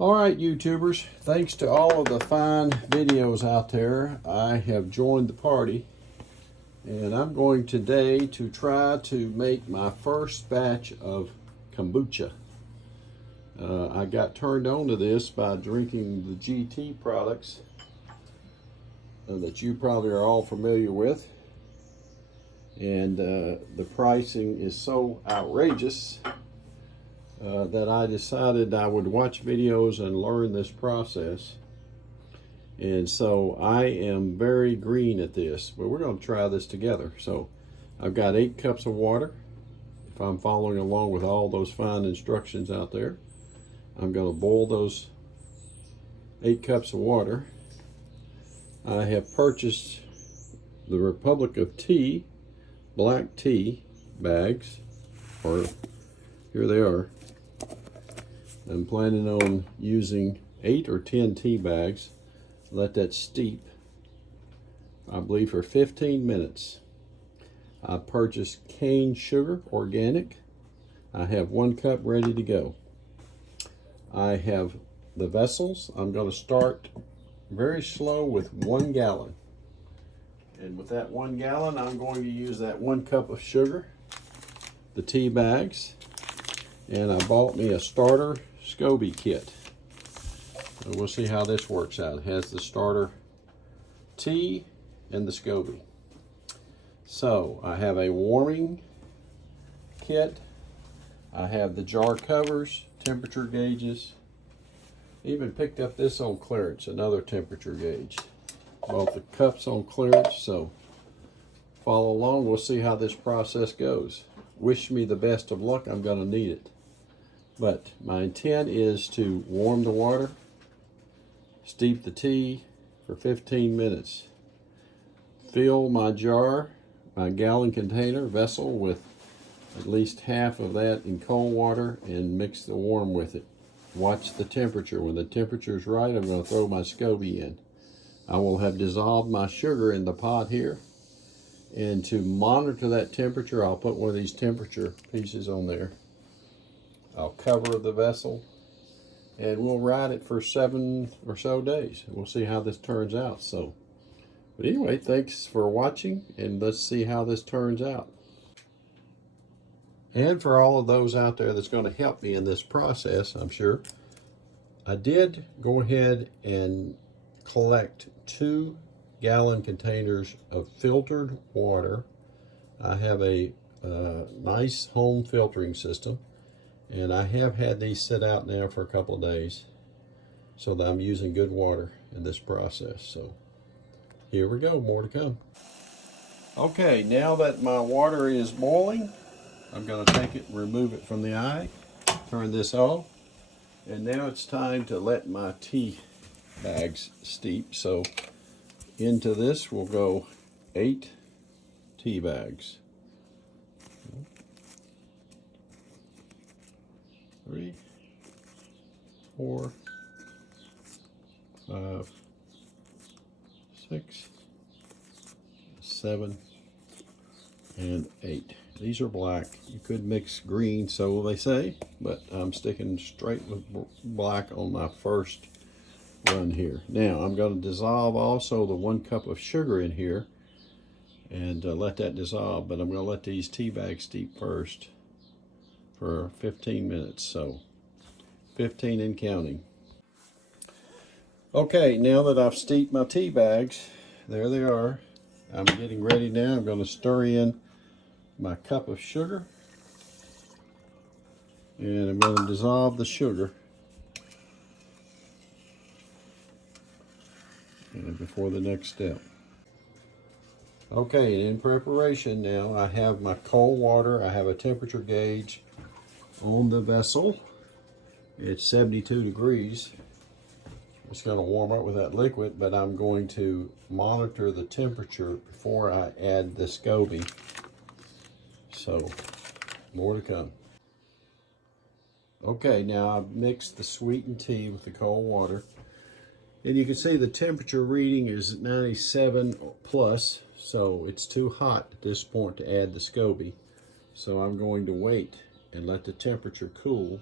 All right, YouTubers, thanks to all of the fine videos out there, I have joined the party, and I'm going today to try to make my first batch of kombucha. I got turned on to this by drinking the GT products that you probably are all familiar with, and the pricing is so outrageous that I decided I would watch videos and learn this process. And so I am very green at this, but we're going to try this together. So I've got 8 cups of water. If I'm following along with all those fine instructions out there, I'm going to boil those 8 cups of water. I have purchased the Republic of Tea black tea bags, or here they are. I'm planning on using 8 or 10 tea bags. Let that steep, I believe, for 15 minutes. I purchased cane sugar, organic. I have 1 cup ready to go. I have the vessels. I'm going to start very slow with 1 gallon. And with that 1 gallon, I'm going to use that 1 cup of sugar, the tea bags, and I bought me a starter SCOBY kit. So we'll see how this works out. It has the starter tea and the SCOBY. So I have a warming kit. I have the jar covers, temperature gauges. Even picked up this on clearance, another temperature gauge. Bought the cups on clearance, so follow along. We'll see how this process goes. Wish me the best of luck. I'm going to need it. But my intent is to warm the water, steep the tea for 15 minutes, fill my jar, my gallon container vessel, with at least half of that in cold water and mix the warm with it. Watch the temperature. When the temperature is right, I'm going to throw my SCOBY in. I will have dissolved my sugar in the pot here, and to monitor that temperature, I'll put one of these temperature pieces on there. I'll cover the vessel, and we'll ride it for 7 or so days. We'll see how this turns out. But anyway, thanks for watching, and let's see how this turns out. And for all of those out there that's going to help me in this process, I'm sure, I did go ahead and collect 2 gallon containers of filtered water. I have a nice home filtering system, and I have had these sit out now for a couple of days so that I'm using good water in this process. So here we go, more to come. Okay, now that my water is boiling, I'm going to take it and remove it from the eye, turn this off, and now it's time to let my tea bags steep. So into this will go 8 tea bags. 3, 4, 5, 6, 7, and 8. These are black. You could mix green, so they say, but I'm sticking straight with black on my first run here. Now I'm going to dissolve also the 1 cup of sugar in here and let that dissolve, but I'm going to let these tea bags steep first for 15 minutes, so 15 and counting. Okay, now that I've steeped my tea bags, there they are. I'm getting ready now. I'm going to stir in my cup of sugar, and I'm going to dissolve the sugar before the next step. Okay, and in preparation now, I have my cold water. I have a temperature gauge on the vessel. It's 72 degrees. It's going to warm up with that liquid, but I'm going to monitor the temperature before I add the SCOBY. So, more to come. Okay, now I've mixed the sweetened tea with the cold water. And you can see the temperature reading is 97 plus, so it's too hot at this point to add the SCOBY. So I'm going to wait and let the temperature cool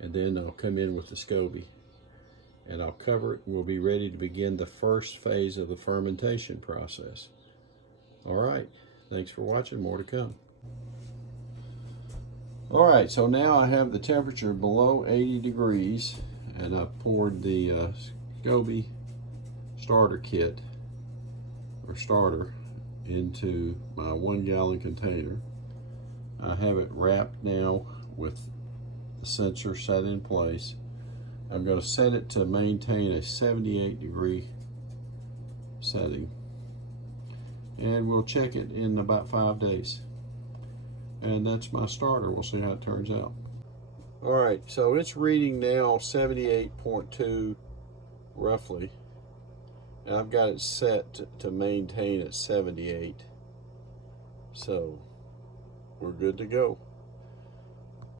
and then I'll come in with the SCOBY and I'll cover it, and we'll be ready to begin the first phase of the fermentation process. All right, thanks for watching, more to come. All right, so now I have the temperature below 80 degrees, and I've poured the SCOBY starter kit, or starter, into my 1 gallon container. I have it wrapped now with the sensor set in place. I'm going to set it to maintain a 78 degree setting, and we'll check it in about 5 days. And that's my starter. We'll see how it turns out. All right, so it's reading now 78.2 roughly, and I've got it set to maintain at 78, so we're good to go.